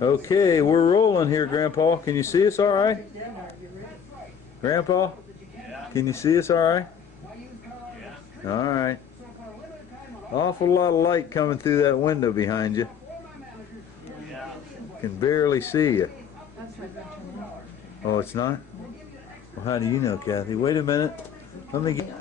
Okay, we're rolling here, Grandpa. Can you see us all right? Grandpa, can you see us all right? All right. Awful lot of light coming through that window behind you. Can barely see you. Oh, it's not? Well, how do you know, Kathy? Wait a minute. Let me get...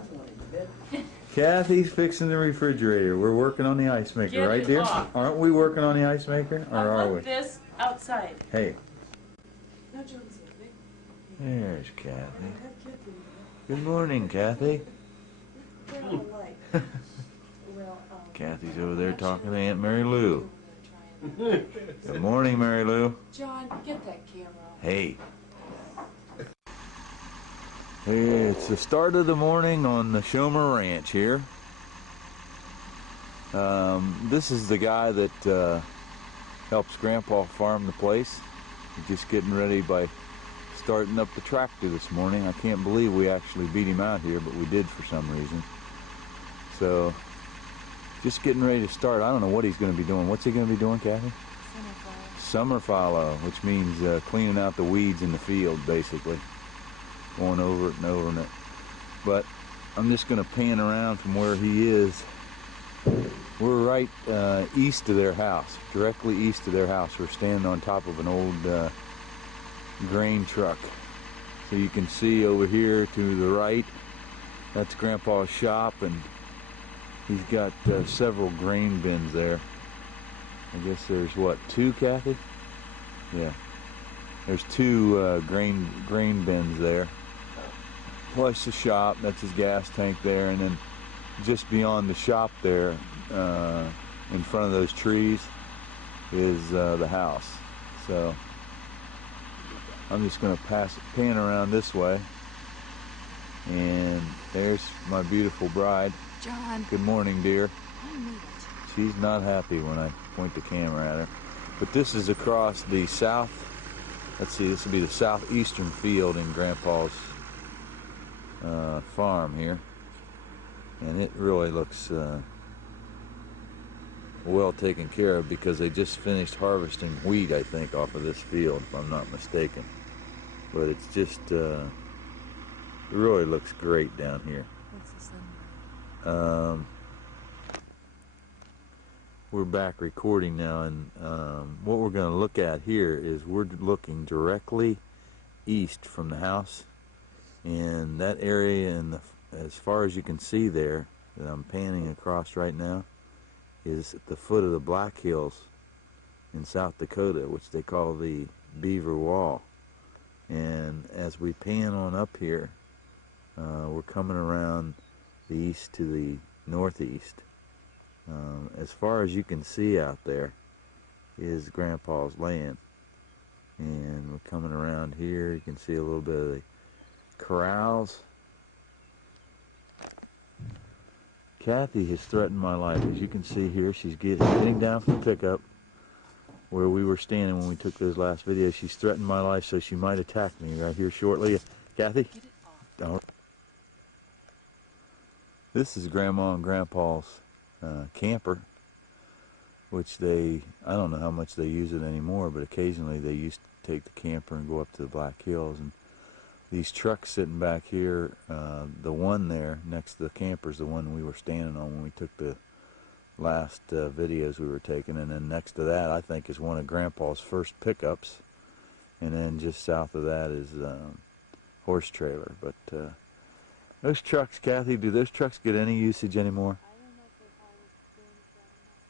Kathy's fixing the refrigerator. We're working on the ice maker, right, dear? Aren't we working on the ice maker, or are we? This outside. Hey. There's Kathy. Good morning, Kathy. Kathy's over there talking to Aunt Mary Lou. Good morning, Mary Lou. John, get that camera. Hey. It's the start of the morning on the Shomer Ranch here. This is the guy that helps Grandpa farm the place. He's just getting ready by starting up the tractor this morning. I can't believe we actually beat him out here, but we did for some reason. So, just getting ready to start. I don't know what he's going to be doing. What's he going to be doing, Kathy? Summer fallow, which means cleaning out the weeds in the field, basically. Going over it and over it. But I'm just going to pan around from where he is. We're right east of their house, directly east of their house. We're standing on top of an old grain truck. So you can see over here to the right, that's Grandpa's shop, and he's got several grain bins there. I guess there's what, 2, Kathy? Yeah. There's 2 grain bins there. Plus the shop, that's his gas tank there, and then just beyond the shop there, in front of those trees, is the house. So I'm just going to pan around this way, and there's my beautiful bride. John. Good morning, dear. I need it. She's not happy when I point the camera at her. But this is across the south. Let's see, this will be the southeastern field in Grandpa's farm here, and it really looks well taken care of because they just finished harvesting wheat, I think, off of this field, if I'm not mistaken. But it's just it really looks great down here. What's the sun? We're back recording now, and what we're going to look at here is we're looking directly east from the house. And that area, as far as you can see there, that I'm panning across right now, is at the foot of the Black Hills in South Dakota, which they call the Beaver Wall. And as we pan on up here, we're coming around the east to the northeast. As far as you can see out there is Grandpa's land. And we're coming around here, you can see a little bit of the corrals. Kathy has threatened my life. As you can see here, she's getting down from the pickup where we were standing when we took those last videos. She's threatened my life, so she might attack me right here shortly. Kathy? Get it off. Don't. This is Grandma and Grandpa's camper, which I don't know how much they use it anymore, but occasionally they used to take the camper and go up to the Black Hills. And these trucks sitting back here, the one there next to the camper is the one we were standing on when we took the last videos we were taking, and then next to that I think is one of Grandpa's first pickups, and then just south of that is horse trailer. But those trucks, Kathy, do those trucks get any usage anymore?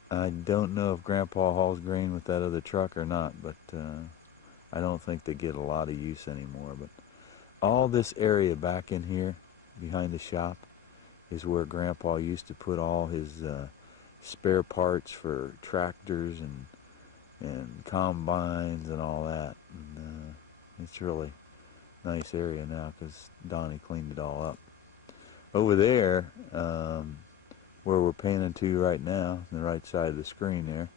I don't know if Grandpa hauls grain with that other truck or not, but I don't think they get a lot of use anymore. But all this area back in here behind the shop is where Grandpa used to put all his spare parts for tractors and combines and all that. And it's really a nice area now because Donnie cleaned it all up. Over there, where we're panning to right now, on the right side of the screen there,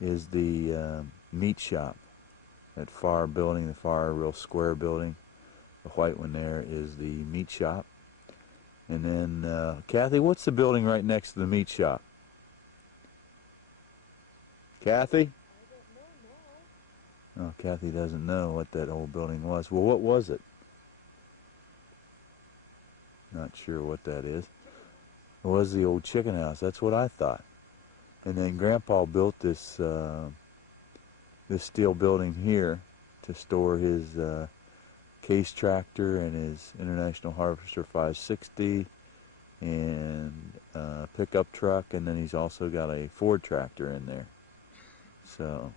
is the meat shop. That far building, the far real square building, the white one there is the meat shop. And then, Kathy, what's the building right next to the meat shop? Kathy? Oh, Kathy doesn't know what that old building was. Well, what was it? Not sure what that is. It was the old chicken house. That's what I thought. And then Grandpa built this this steel building here to store his case tractor and his International Harvester 560 and pickup truck, and then he's also got a Ford tractor in there. So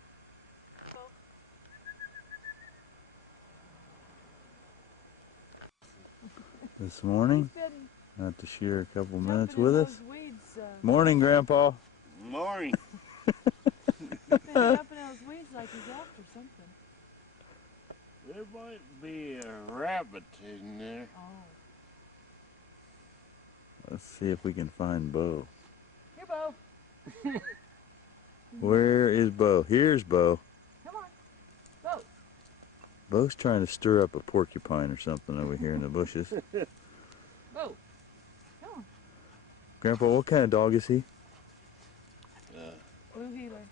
this morning, got to share a couple minutes with us. Morning, Grandpa. Morning. He's been jumping in those weeds like he's after something. There might be a rabbit in there. Oh. Let's see if we can find Bo. Here, Bo. Where is Bo? Here's Bo. Come on. Bo. Bo's trying to stir up a porcupine or something over here in the bushes. Bo. Come on. Grandpa, what kind of dog is he? Blue healer.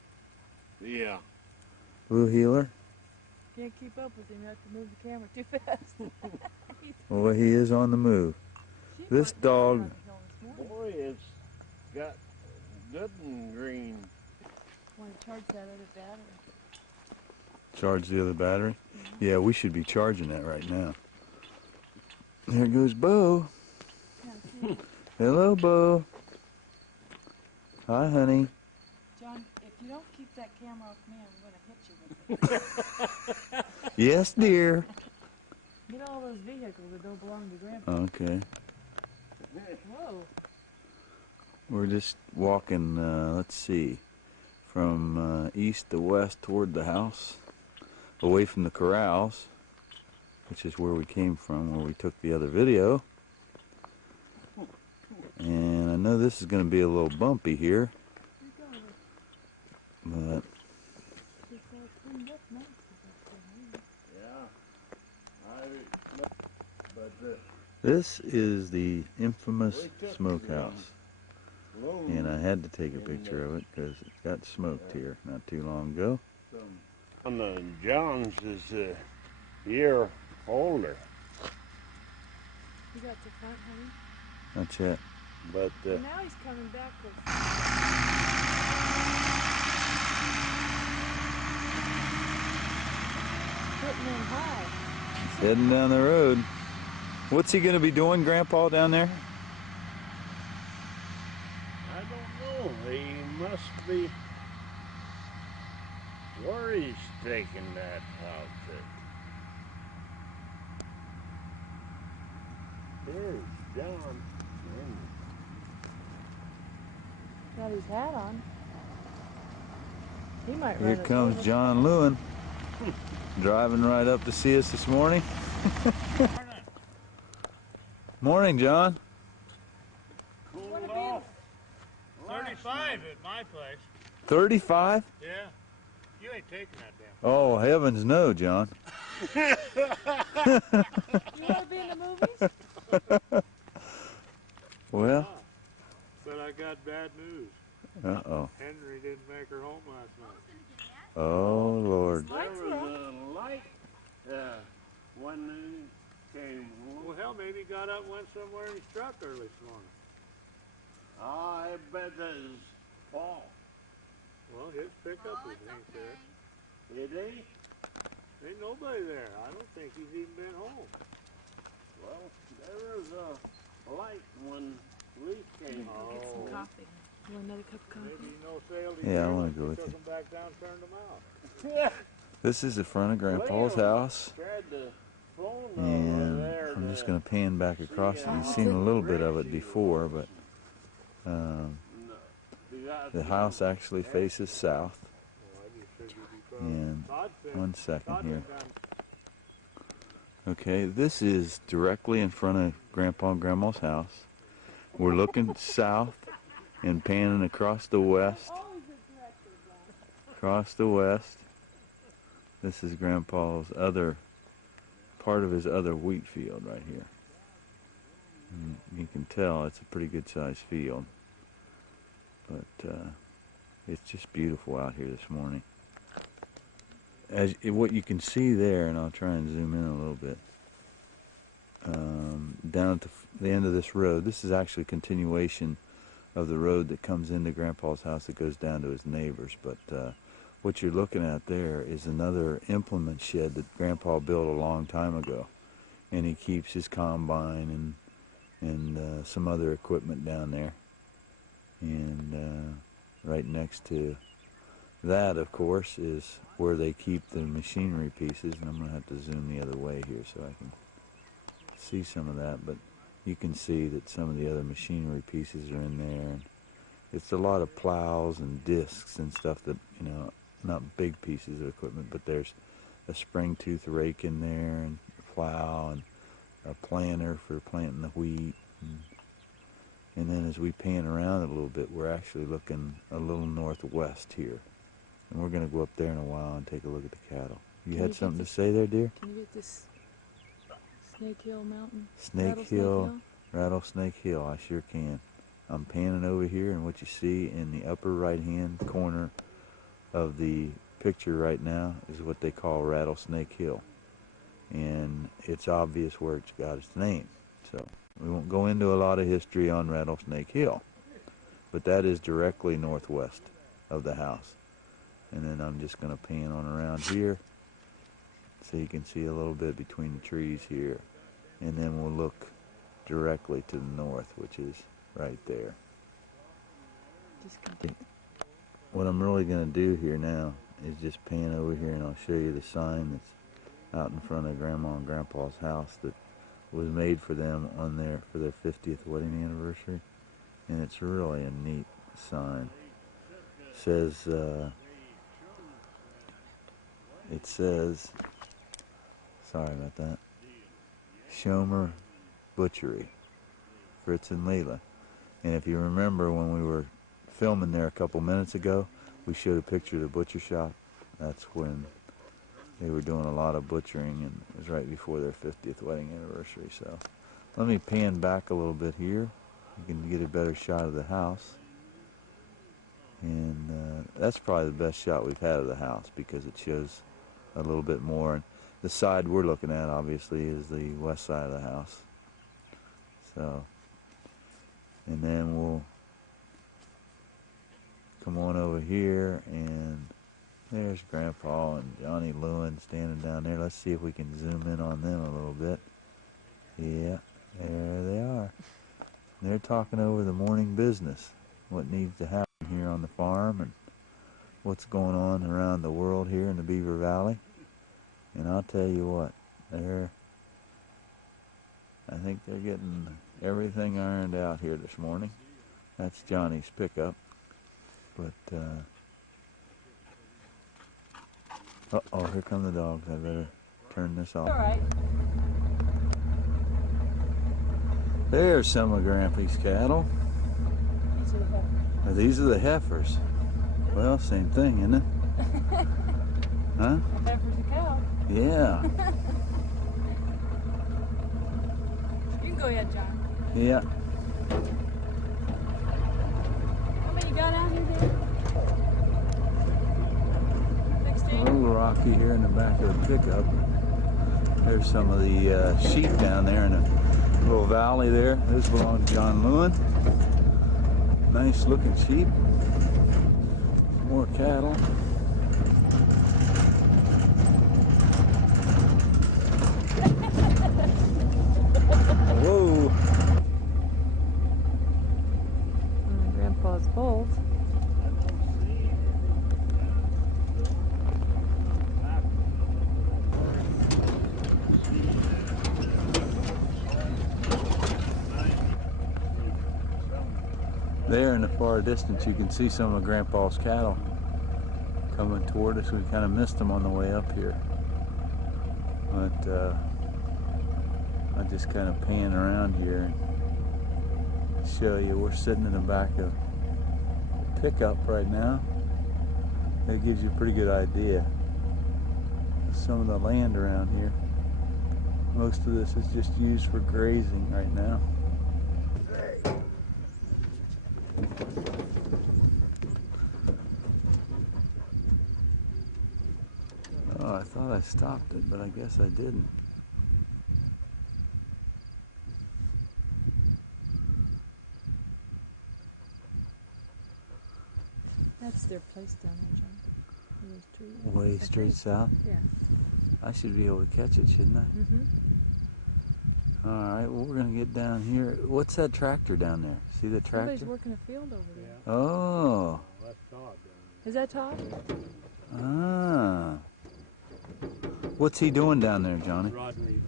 Yeah. Blue healer? Can't keep up with him. You have to move the camera too fast. Well, he is on the move. This dog... Boy, it's got good and green. Want to charge that other battery? Charge the other battery? Yeah, we should be charging that right now. There goes Bo. Hello, Bo. Hi, honey. John, if you don't keep that camera off me, I'm going to hit you with it. Yes, dear. Get all those vehicles that don't belong to Grandpa. Okay. Whoa. We're just walking, let's see, from east to west toward the house, away from the corrals, which is where we came from, where we took the other video. And I know this is going to be a little bumpy here, but this is the infamous smokehouse. And I had to take a picture of it because it got smoked here not too long ago. John's is a year older. You got the front, honey? Not yet. But Now he's coming back with... Putting him high. He's heading down the road. What's he going to be doing, Grandpa, down there? I don't know. He must be where he's taking that outfit. There's John. Got his hat on. He might Here run comes us John Lewin, driving right up to see us this morning. Morning, John. Cool off. 35 at my place. 35? Yeah. You ain't taking that damn. Oh, heavens no, John. You want to be in the movies? Well. But I got bad news. Uh-oh. Henry didn't make her home last night. Oh, Lord. There was a light when he came home. Well, hell, maybe he got up and went somewhere in his truck early this morning. I bet that is Paul. Well, his pickup ain't there. Did he? Ain't nobody there. I don't think he's even been home. Well, there was a light when we came Go home. get some coffee. You want another cup of coffee? Maybe no sale. Yeah, I want to go with took you. him back down, turned him out. This is the front of Grandpa's house. Tried to phone And over there I'm just to going to pan back across it. You've seen a little bit of it before, but the house actually faces south. And one second here. Okay, this is directly in front of Grandpa and Grandma's house. We're looking south and panning across the west. Across the west. This is Grandpa's other, part of his other wheat field right here. And you can tell it's a pretty good sized field. But it's just beautiful out here this morning. what you can see there, and I'll try and zoom in a little bit, down at the end of this road. This is actually a continuation of the road that comes into Grandpa's house that goes down to his neighbors. But what you're looking at there is another implement shed that Grandpa built a long time ago, and he keeps his combine and some other equipment down there. And right next to that, of course, is where they keep the machinery pieces, and I'm going to have to zoom the other way here so I can see some of that, but you can see that some of the other machinery pieces are in there, and it's a lot of plows and discs and stuff that, you know, not big pieces of equipment, but there's a spring tooth rake in there, and a plow, and a planter for planting the wheat, and then as we pan around it a little bit, we're actually looking a little northwest here. And we're going to go up there in a while and take a look at the cattle. You had something to say there, dear? Can you get this Snake Hill Mountain? Snake Hill, Rattlesnake Hill, I sure can. I'm panning over here, and what you see in the upper right-hand corner of the picture right now is what they call Rattlesnake Hill. And it's obvious where it's got its name. So we won't go into a lot of history on Rattlesnake Hill, but that is directly northwest of the house. And then I'm just going to pan on around here so you can see a little bit between the trees here. And then we'll look directly to the north, which is right there. What I'm really going to do here now is just pan over here, and I'll show you the sign that's out in front of Grandma and Grandpa's house that was made for them for their 50th wedding anniversary. And it's really a neat sign. It says, sorry about that, Schomer Butchery, Fritz and Leila. And if you remember when we were filming there a couple minutes ago, we showed a picture of the butcher shop. That's when they were doing a lot of butchering, and it was right before their 50th wedding anniversary. So let me pan back a little bit here. You can get a better shot of the house. And that's probably the best shot we've had of the house because it shows a little bit more. And the side we're looking at, obviously, is the west side of the house. So, and then we'll come on over here, and there's Grandpa and Johnny Lewin standing down there. Let's see if we can zoom in on them a little bit. Yeah, there they are. They're talking over the morning business, what needs to happen here on the farm and what's going on around the world here in the Beaver Valley. And I'll tell you what, I think they're getting everything ironed out here this morning. That's Johnny's pickup. But, uh-oh, here come the dogs. I better turn this off. All right. There's some of Grampy's cattle. These are the heifers. Well, same thing, isn't it? Huh? A heifer's a cow. Yeah. You can go ahead, John. Yeah. How many you got out here, Dad? A 16? little rocky here in the back of the pickup. There's some of the sheep down there in a little valley there. Those belong to John Lewin. Nice looking sheep. More cattle. Whoa. Grandpa's bolt. There in the far distance you can see some of Grandpa's cattle coming toward us. We kind of missed them on the way up here. But I just kind of pan around here and show you. We're sitting in the back of the pickup right now. That gives you a pretty good idea of some of the land around here. Most of this is just used for grazing right now. Oh, I thought I stopped it, but I guess I didn't. That's their place down there, John. Those trees. Way straight south? Yeah. I should be able to catch it, shouldn't I? Mm-hmm. Alright, well, we're going to get down here. What's that tractor down there? See the tractor? Somebody's working a field over there. Yeah. Oh. That's Todd down Is that Todd? Ah. What's he doing down there, Johnny? there. Rod Reed.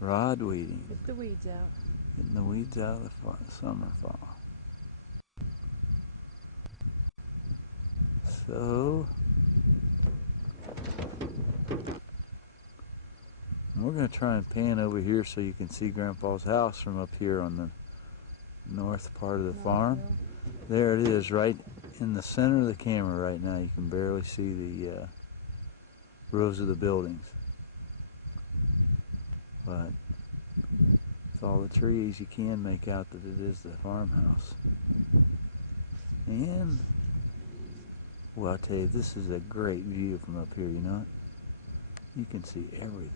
Rod weeding. Get the weeds out. Getting the weeds out of the summer fall. So, we're going to try and pan over here so you can see Grandpa's house from up here on the north part of the farm. There it is, right in the center of the camera right now. You can barely see the rows of the buildings. But with all the trees, you can make out that it is the farmhouse. And, well, I'll tell you, this is a great view from up here, you know it? You can see everything.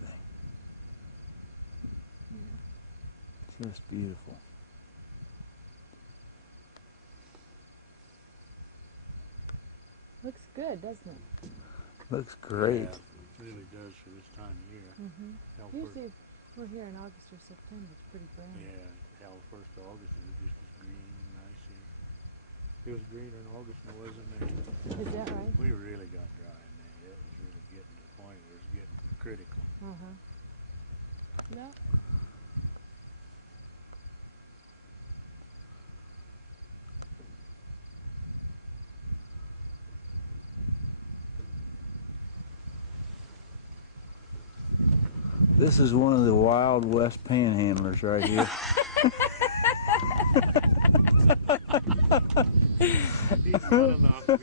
Just beautiful. Looks good, doesn't it? Looks great. Yeah, it really does for this time of year. Mm-hmm. Hell, Usually, if we're here in August or September, it's pretty brown. yeah, hell, 1st of August it was just as green and nice here. It was greener in August than it was in May. Is that right? We really got dry in May. It was really getting to the point where it was getting critical. Uh-huh. Yeah. This is one of the Wild West panhandlers right here. He's not enough. I'm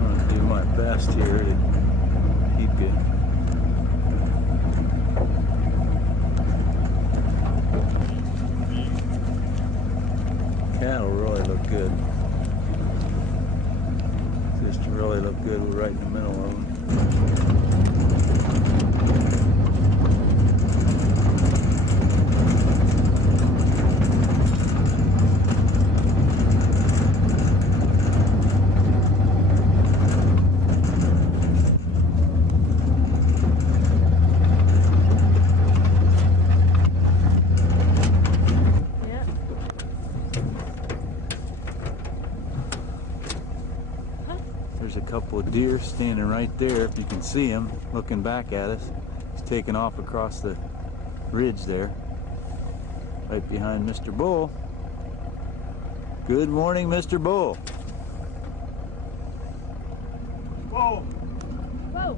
going to do my best here to keep you. Cattle really look good. Just really look good. We're right in the middle of them. There's a couple of deer standing right there, if you can see them, looking back at us. He's taking off across the ridge there, right behind Mr. Bull. Good morning, Mr. Bull. Whoa! Whoa!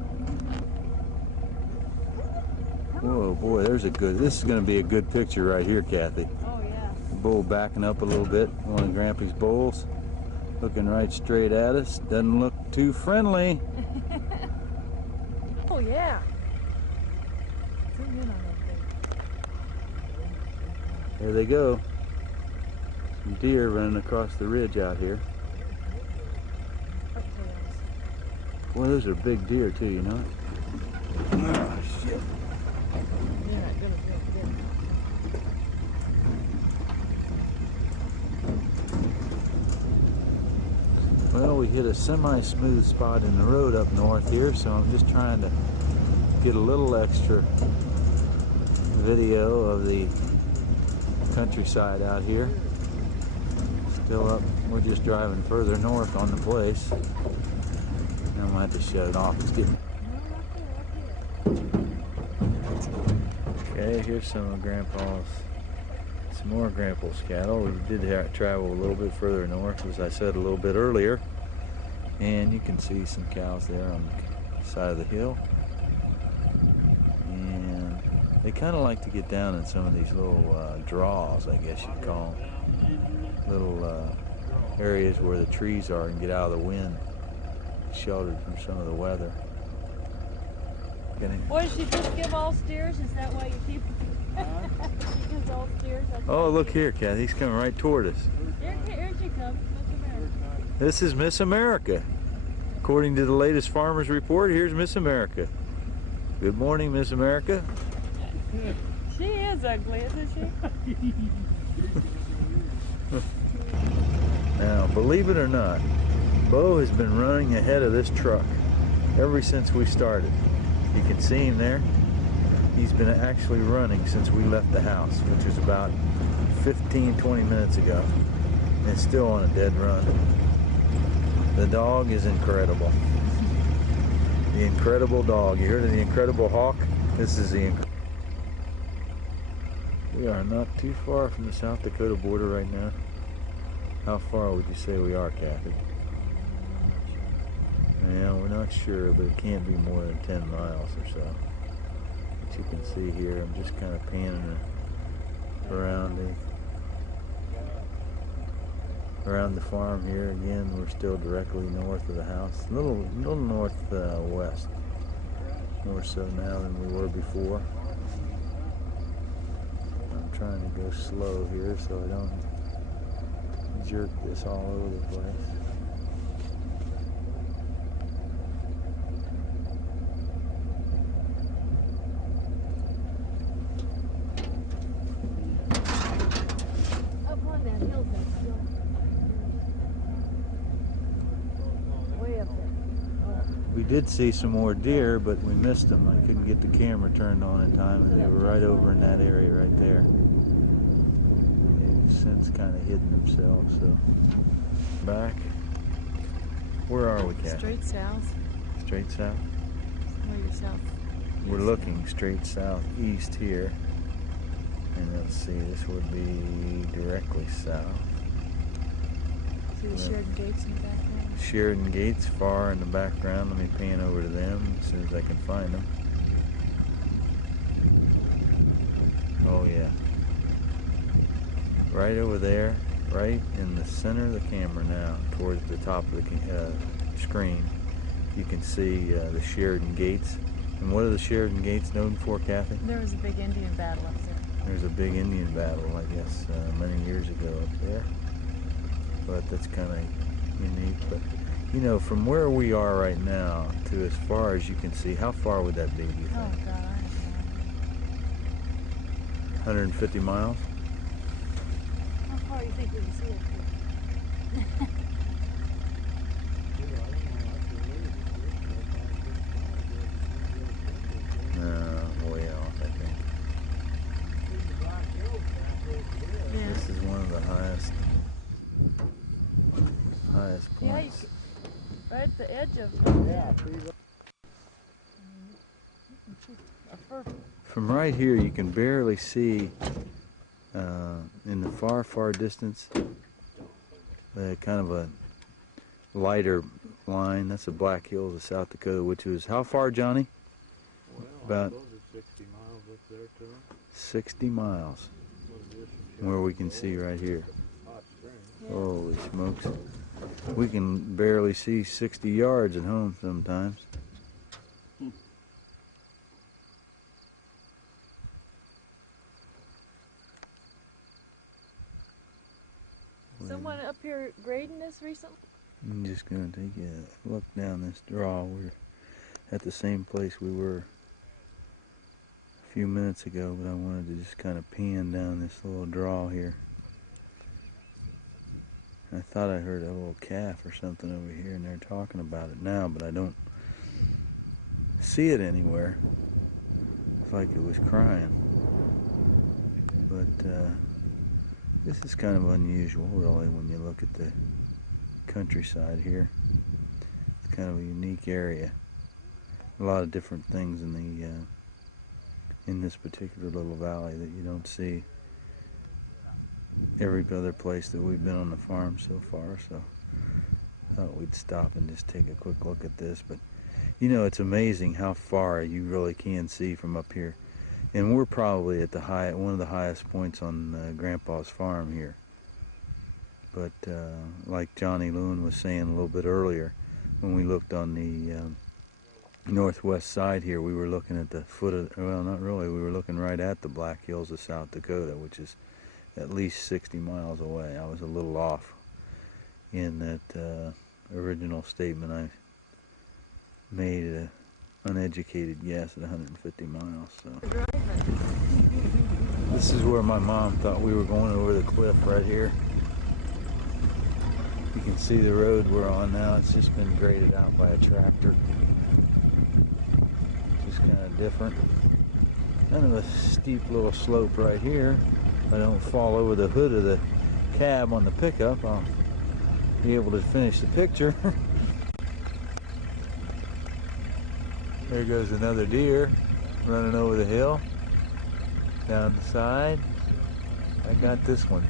Whoa, boy, there's a good, this is going to be a good picture right here, Kathy. Oh, yeah. Bull backing up a little bit, one of Grampy's bulls. Looking right straight at us. Doesn't look too friendly. Oh, yeah. Zoom in on that thing. There they go. Some deer running across the ridge out here. Bucktails. Boy, those are big deer too, you know. Oh, shit. You're not gonna feel good. Well, we hit a semi-smooth spot in the road up north here, so I'm just trying to get a little extra video of the countryside out here. Still up, we're just driving further north on the place. I'm gonna have to shut it off. It's getting... Okay, here's some of Grandpa's, some more Grandpa's cattle. We did travel a little bit further north, as I said a little bit earlier. And you can see some cows there on the side of the hill. And they kind of like to get down in some of these little draws, I guess you'd call them. Little areas where the trees are and get out of the wind, sheltered from some of the weather. What, did she just give all steers? Is that why you keep... She gives all steers? Oh, look here, Kathy. He's coming right toward us. Here she comes. Miss America. This is Miss America. According to the latest Farmer's Report, here's Miss America. Good morning, Miss America. She is ugly, isn't she? Now, believe it or not, Bo has been running ahead of this truck ever since we started. You can see him there. He's been actually running since we left the house, which was about 15-20 minutes ago. And it's still on a dead run. The dog is incredible. The incredible dog. You heard of the Incredible Hawk? This is the We are not too far from the South Dakota border right now. How far would you say we are, Kathy? Yeah, we're not sure, but it can't be more than 10 miles or so. But you can see here, I'm just kind of panning around the farm here. Again, we're still directly north of the house, a little northwest, more so now than we were before. I'm trying to go slow here so I don't jerk this all over the place. Up on that hill, way up there. We did see some more deer, but we missed them. I couldn't get the camera turned on in time, and they were right over in that area right there. They've since kind of hidden themselves, so. Back. Where are we, Kat? Straight south. Straight south? Where you're south. We're looking straight southeast here. And let's see, this would be directly south. See the Sheridan Gates in the background? Sheridan Gates far in the background. Let me pan over to them as soon as I can find them. Oh yeah. Right over there, right in the center of the camera now, towards the top of the screen, you can see the Sheridan Gates. And what are the Sheridan Gates known for, Kathy? There was a big Indian battle up there. There's a big Indian battle, I guess, many years ago up there. But that's kind of unique. But, you know, from where we are right now to as far as you can see, how far would that be, do you think? Oh, God, I have no idea. 150 miles? How far do you think we can see up here? Way off, I think. Yeah. This is one of the highest Yeah, points. right at the edge of From right here, you can barely see in the far distance kind of a lighter line. That's the Black Hills of South Dakota, which is how far, Johnny? Well, About 60 miles up there to them. 60 miles, where we can see right here. Hot spring. Yeah. Holy smokes. We can barely see 60 yards at home sometimes. Someone up here grading this recently? I'm just going to take a look down this draw. We're at the same place we were a few minutes ago, but I wanted to just kind of pan down this little draw here. I thought I heard a little calf or something over here, and they're talking about it now, but I don't see it anywhere. It's like it was crying. But this is kind of unusual, really, when you look at the countryside here. It's kind of a unique area. A lot of different things in the in this particular little valley that you don't see every other place that we've been on the farm so far. So I thought we'd stop and just take a quick look at this. But you know, it's amazing how far you really can see from up here. And we're probably at one of the highest points on Grandpa's farm here. But like Johnny Lewin was saying a little bit earlier, when we looked on the northwest side here, we were looking at the foot of, well, not really, we were looking right at the Black Hills of South Dakota, which is at least 60 miles away. I was a little off in that original statement I made an uneducated guess at 150 miles. So this is where my mom thought we were going over the cliff right here. You can see the road we're on now. It's just been graded out by a tractor. Just kind of different. Kind of a steep little slope right here. If I don't fall over the hood of the cab on the pickup, I'll be able to finish the picture. There goes another deer running over the hill, down the side. I got this one.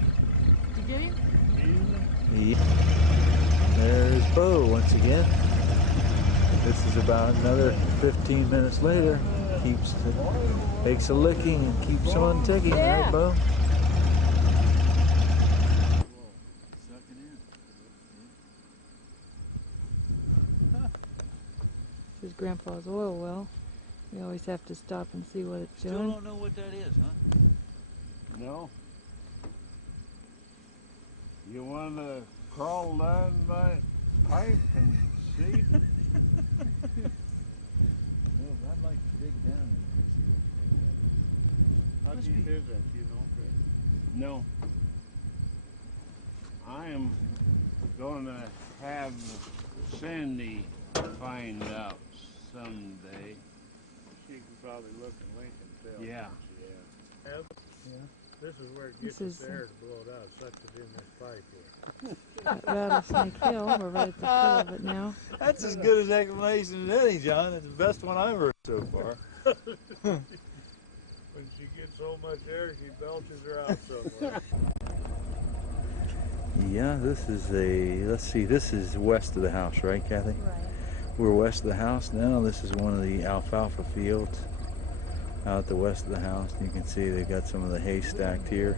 Did you get him? Yeah. There's Bo once again. This is about another 15 minutes later. Takes a licking and keeps on ticking, Yeah. right, Bo? This is Grandpa's oil well. We always have to stop and see what it's Still doing. don't know what that is, huh? No. You want to crawl down my pipe and see? Well, I'd like to dig down in there and see what How deep is that, you know, Fred? No. I am going to have Sandy find out someday. She can probably look and link and tell. Yeah. Yeah. This is where it gets This the is, air to blow it out. Sucks it in this pipe here. at Rattlesnake Hill. We're right at the foot of it now. That's as good an explanation as any, John. It's the best one I've heard so far. When she gets so much air, she belches her out somewhere. Yeah, this is let's see, this is west of the house, right, Kathy? Right. We're west of the house now. This is one of the alfalfa fields out the west of the house. You can see they've got some of the hay stacked here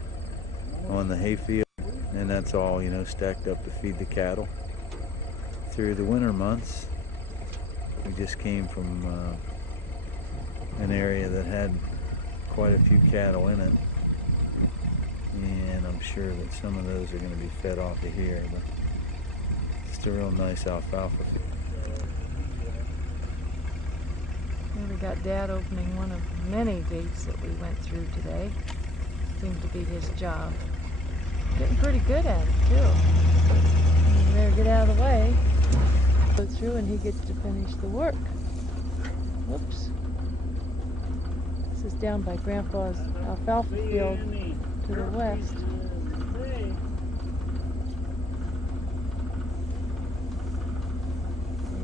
on the hay field, and that's all, you know, stacked up to feed the cattle through the winter months. We just came from an area that had quite a few cattle in it, and I'm sure that some of those are going to be fed off of here, but it's a real nice alfalfa field. And we got Dad opening one of many gates that we went through today. Seemed to be his job. Getting pretty good at it, too. You better get out of the way. Go through and he gets to finish the work. Whoops. This is down by Grandpa's alfalfa field to the west.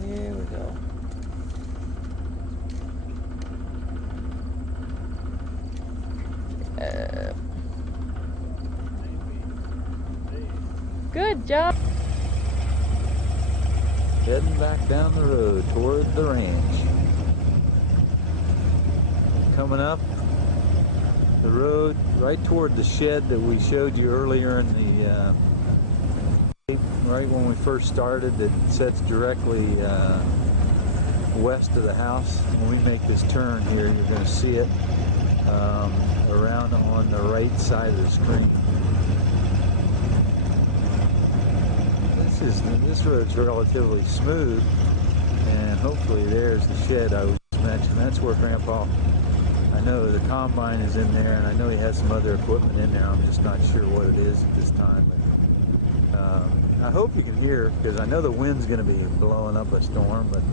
Here we go. Good job. Heading back down the road toward the ranch. Coming up the road right toward the shed that we showed you earlier in the right when we first started, that sets directly west of the house. When we make this turn here, you're going to see it around on the right side of the screen. This road's relatively smooth, and hopefully there's the shed I was mentioning. That's where Grandpa, I know the combine is in there, and I know he has some other equipment in there. I'm just not sure what it is at this time. But I hope you can hear, because I know the wind's going to be blowing up a storm. But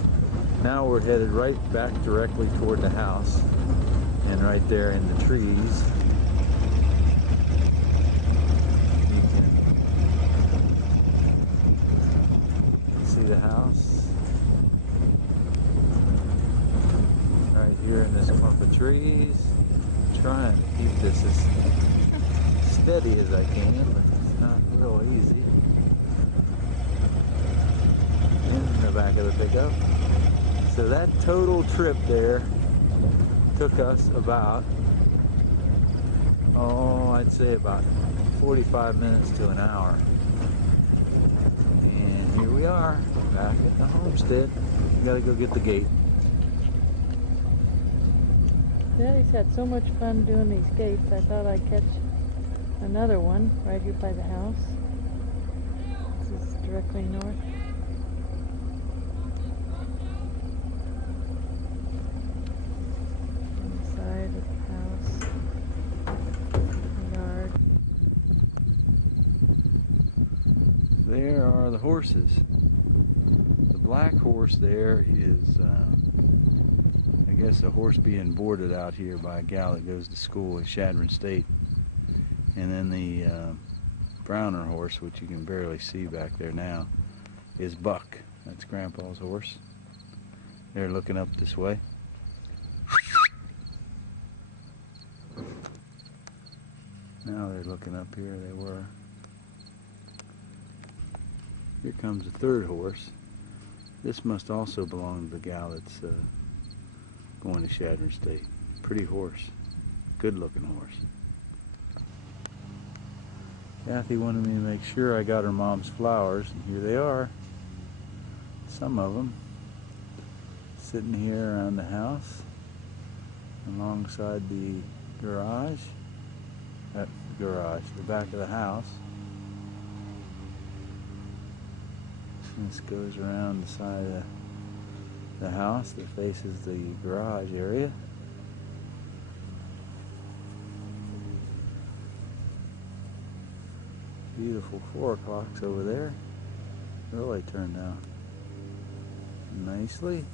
now we're headed right back directly toward the house, and right there in the trees, you can see the house right here in this clump of trees. I'm trying to keep this as steady as I can, but it's not real easy. In the back of the pickup. So that total trip there took us about, I'd say about 45 minutes to an hour. And here we are, back at the homestead. We gotta go get the gate. Daddy's had so much fun doing these gates, I thought I'd catch another one right here by the house. This is directly north. there are the horses. The black horse there is, I guess, a horse being boarded out here by a gal that goes to school at Chadron State. And then the browner horse, which you can barely see back there now, is Buck. That's Grandpa's horse. They're looking up this way. Now they're looking up here. They were. Here comes the third horse. This must also belong to the gal that's going to Chadron State. Pretty horse. Good looking horse. Kathy wanted me to make sure I got her mom's flowers, and here they are. Some of them sitting here around the house alongside the garage. The back of the house. This goes around the side of the house that faces the garage area. Beautiful 4 o'clocks over there. Really turned out nicely.